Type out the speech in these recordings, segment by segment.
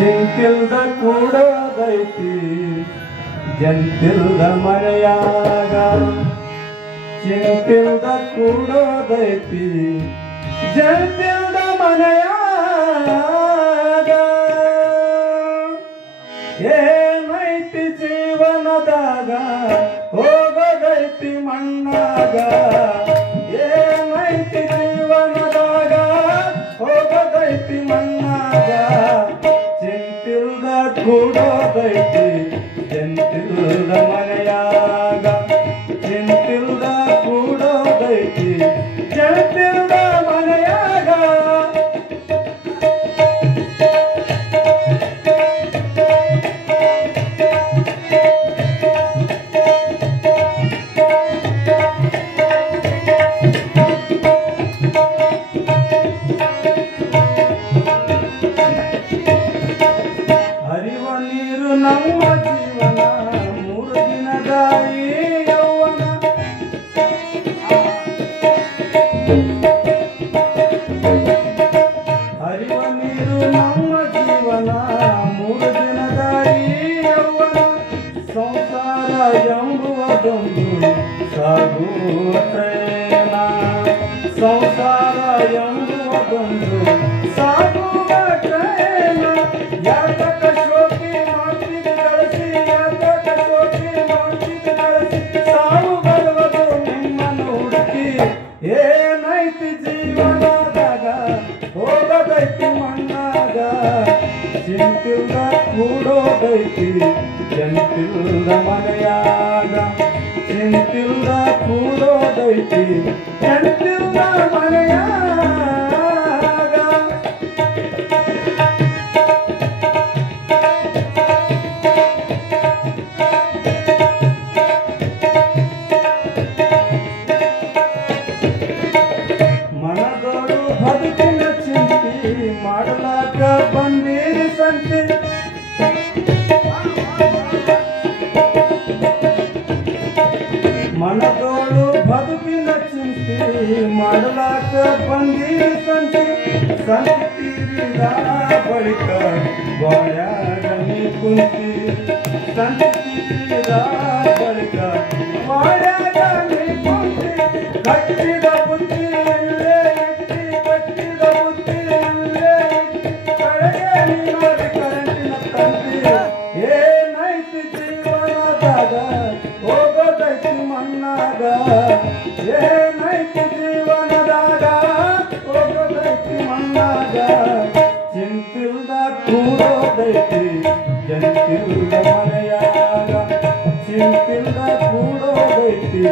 ಚಿಂತಿಲ್ದ ಕೂಡೋದೈತಿ ಜಂತಿಲ್ದ ಮನೆಯಾಗ ಚಿಂತಿಲ್ದ ಕೂಡೋದೈತಿ ಜಂತಿಲ್ದ ಮನೆಯಾಗ ಏನೈತಿ ಜೀವನದಾಗ ಹೋಗೋದೈತಿ ಮಣ್ಣಾಗ ಏನೈತಿ ಜೀವನದಾಗ ಹೋಗೋದೈತಿ ಮಣ್ಣಾಗ ಚಿಂತಿಲ್ದ ಕೂಡೋದೈತಿ ಜಂತಿಲ್ದ ಮನೆಯಾಗ ಚಿಂತಿಲ್ದ ಕೂಡೋದೈತಿ ಜಂತಿಲ್ದ ಮನೆಯಾಗ ಹರಿವ ನೀರು ನಮ್ಮ ಜೀವನ ಮೂರು ದಿನದ ಈ ಯೌವನ ಹರಿವ ನೀರು ನಮ್ಮ ಜೀವನ ಮೂರು ದಿನದ ಈ ಯೌವನ ಸಂಸಾರ ಎಂಬುವುದೊಂದು ಸಾಗುವ ಟ್ರೈನ ಸಂಸಾರ ಎಂಬುವುದೊಂದು ಸಾಗುವ ಟ್ರೈನ ಯಾತಕ ಶೋಕಿ ಮಾಡ್ತಿದ್ದು ಕಳಿಸಿ ಯಾತಕ ಶೋಕಿ ಮಾಡ್ತಿದ್ದು ಕಳಿಸಿ ಸಾವು ಬರುವುದು ನಿಮ್ಮನ್ನು ಹುಡುಕಿ ಏನೈತಿ ಜೀವನದಾಗ ಹೋಗದೈತಿ ಮಣ್ಣಾಗ ಚಿಂತಿಲ್ದ ಕೂಡೋದೈತಿ ಜಂತಿಲ್ದ ಮನೆಯಾಗ ಚಿಂತಿಲ್ದ ಕೂಡೋದೈತಿ ಜಂತಿಲ್ದ ಮನೆಯಾಗ ಮನದೋಡು ಬದುಕಿನ ಚಿಂತಿ ಮಾಡಲಾಕ ಬಂದೀರಿ ಸಂತಿ ಮನದೋಡು ಬದುಕಿನ ಚಿಂತಿ ಮಾಡಲಾಕ ಬಂದೀರಿ ಸಂತಿ ಸಂತಿ ತೀರಿದ ಬಳಿಕ ಬಾಳ್ಯಾಗ ನೀ ಕುಂತಿ ಸಂತಿ ತೀರಿದ ಬಳಿಕ ಬಾಳ್ಯಾಗ ನೀ ಕುಂತಿ ಕಟ್ಟಿದ ಬುದ್ಧಿ ಇಲ್ಲೇ ಇಟ್ಟಿ ಕಟ್ಟಿದ ಬುದ್ಧಿ ಇಲ್ಲೇ ಇಟ್ಟಿ ಕಡೆಗೆ ನೀ ನೋಡಿ ಕರೆಂಟಿನ ತಂತಿ ಏನೈತಿ ಜೀವನದಾಗ ಹೋಗೋದೈತಿ ಮಣ್ಣಾಗ ಏನೈತಿ ಜೀವನದಾಗ ಹೋಗೋದೈತಿ ಮಣ್ಣಾಗ ಚಿಂತಿಲ್ದ ಕೂಡೋದೈತಿ ಜಂತಿಲ್ದ ಮನೆಯಾಗ ಚಿಂತಿಲ್ದ ಕೂಡೋದೈತಿ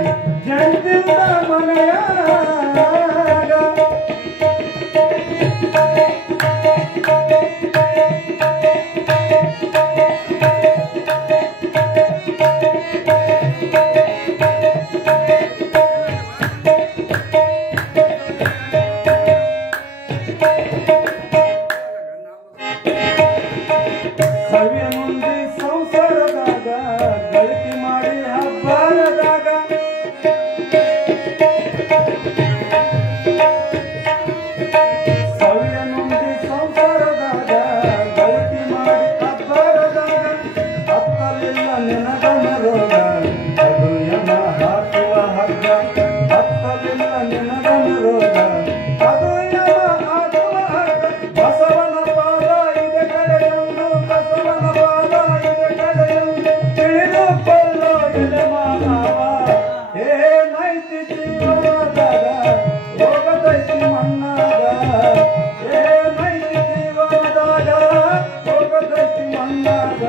ಜಂತಿಲ್ದ ಮನೆಯಾಗ ಸವಿಯ ಮುಂದೆ ಸಂಸಾರದಾಗ ಗಳಿಕೆ ಮಾಡಿ ಹಬ್ಬರದಾಗ ಸವಿಯ ಮುಂದೆ ಸಂಸಾರದಾಗ ಗಳಿಕೆ ಮಾಡಿ ಹಬ್ಬರದಾಗ ಹತ್ತಲಿಲ್ಲ ನೆನಗನ ರೋಗ ಅದು ಯಮ ಹಾಕುವ ಹಗ್ಗ ಹತ್ತಲಿಲ್ಲ ನೆನಗನ ರೋಗ ಅದು ಯಮ ಹಾಕುವ ಹಗ್ಗ ಬಸವನ ಪಾದ ಇದೆ ಕಡೆಯೊಂದು ಬಸವನ ಪಾದ ಇದೆ ಕಡೆಯೊಂದು ತಿಳಿದು ಕೊಳ್ಳೋ ಇದೆ ಮಾನವ ಏನೈತಿ ಜೀವನದಾಗ ಹೋಗದೈತಿ ಮಣ್ಣಾಗ ಏನೈತಿ ಜೀವನದಾಗ ಹೋಗದೈತಿ ಮಣ್ಣಾಗ